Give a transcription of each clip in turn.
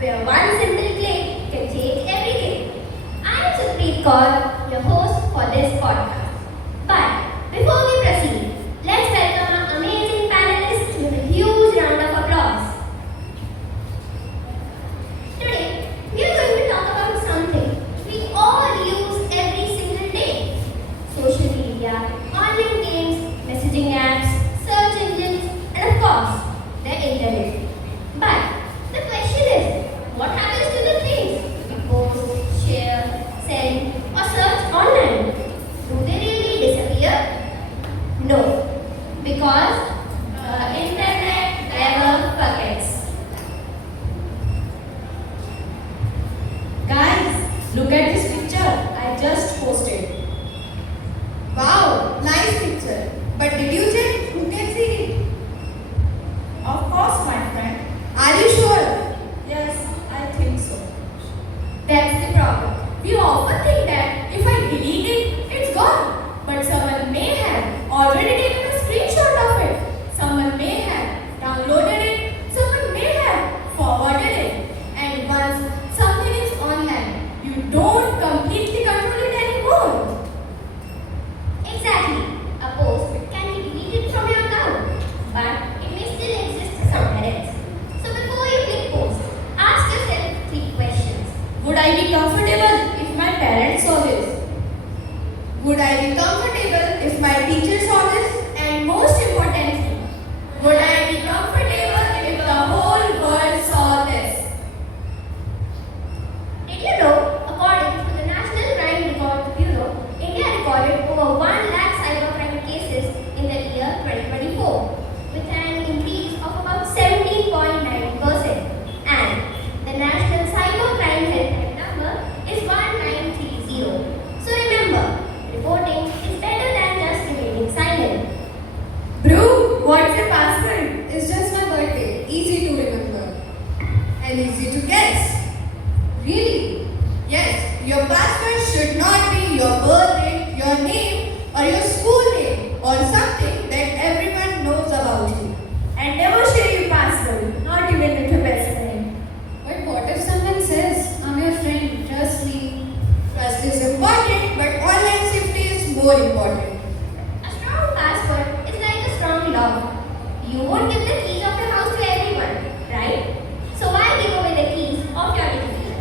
where one simple click can change everything. I am Supreet Kaur, your host for this podcast. But before we proceed, let's welcome our amazing panelists with a huge round of applause. Today, we are going to talk about something we all use every single day: social media, online games, messaging apps, search engines, and of course, the internet. But the question is, what happens to the things we post, share, send, or search online? Do they really disappear? No, because the internet never forgets. Guys, look at this picture I just posted. Wow, nice picture. But did you check who can see it? Of course, my friend. Are you sure? Yes, I think so. That's the problem. We often think that if I delete it, it's gone. But someone may have already taken a screenshot of it. Someone may have downloaded it. Someone may have forwarded it. And once something is online, you don't completely control it anymore. Exactly. A post can be deleted from your account, but it may still exist somewhere else. So before you click post, ask yourself 3 questions. Would I be comfortable if my parents saw this? Would I be comfortable if my teacher saw this? And most importantly, would I be comfortable if the whole world saw this? Did you know, according to the National Crime Records Bureau, India recorded over 1 lakh cybercrime cases in the year 2024, with an increase of about 17.9%. And the National Cybercrime Helpline number is 1930. So remember, reporting is better than just remaining silent. Bro, what's your password? It's just my birthday. Easy to remember. And easy to guess. Really? Yes, your password should not be your birthday, your name, or your school name, or something that everyone knows about you. And never share your password, not even with your best friend. But what if someone says, I'm your friend, trust me? Trust is important, but online safety is more important. A strong password is like a strong lock. You won't give the keys of your house to everyone, right? So why give away the keys of your little key?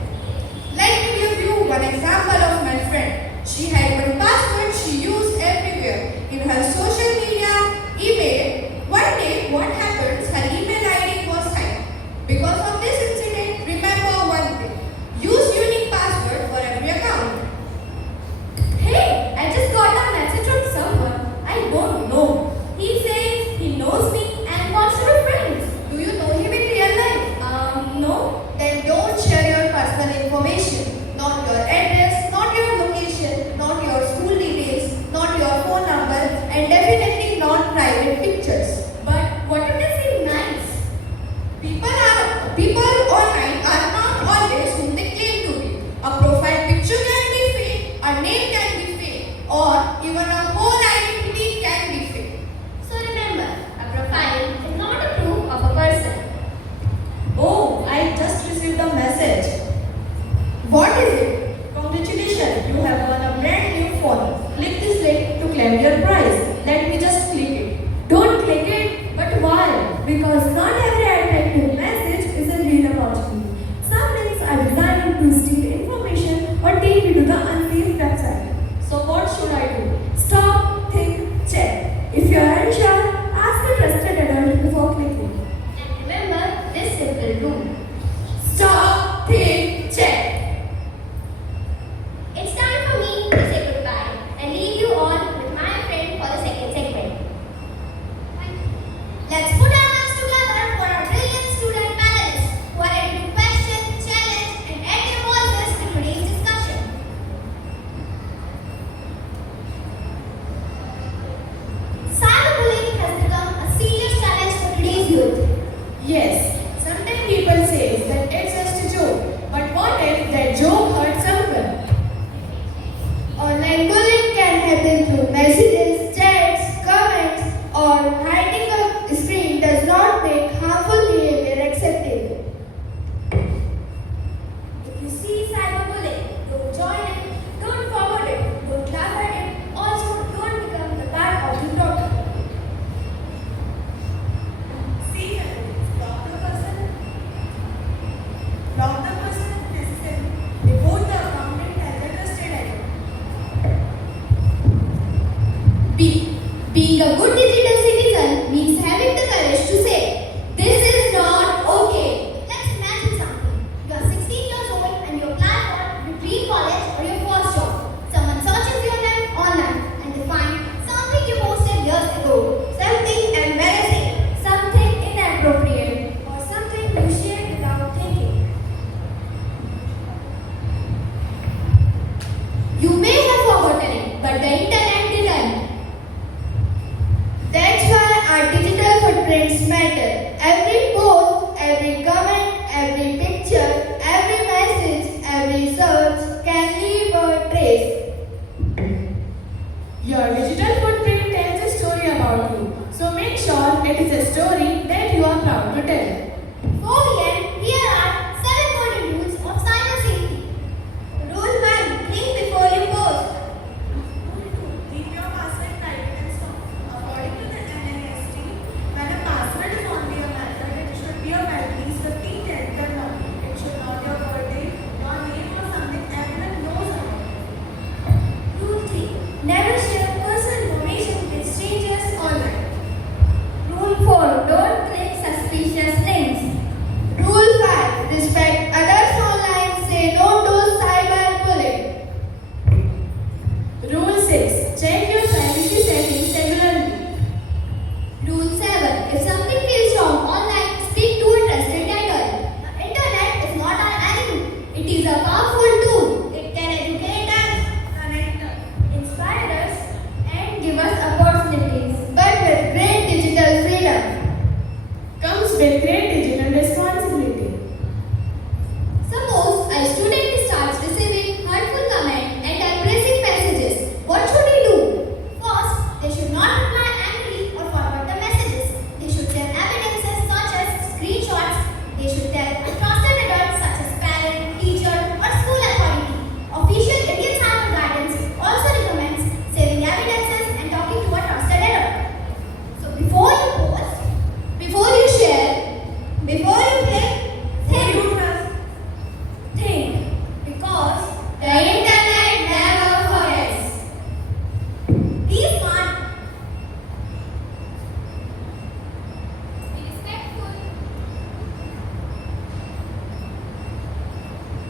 Let me give you one example of my friend. She had one password she used everywhere in her social media, email. One day, what happens? Her email ID was hacked. Because of this incident, remember one thing: use unique password for every account. Hey, I just got a message from someone I don't know. He says he knows me and wants to be friends. Do you know him in real life? No. Then don't share your personal information. Not your address, not your location, not your school details, not your phone number, and definitely not private pictures. But what if they seem nice? People online are not always whom they claim to be. A profile picture can be fake, a name can be fake, or even a whole identity can be fake. So remember, a profile is not a proof of a person. Oh, I just received a message. What is it? Congratulations, you have won a brand new phone. Click this link to claim your prize. Let me just click it. Don't click it. But why? Because not every attractive message is a real about you. Some links are designed to steal information or take you to the unsafe website. So what should I do? Stop, think, check. If you are unsure, ask a trusted adult before clicking. And remember this simple rule. Stop, think, check.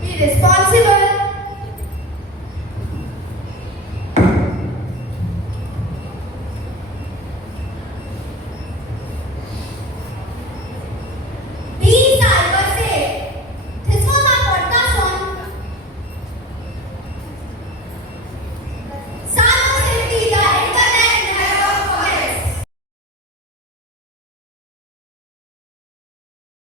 Be responsible.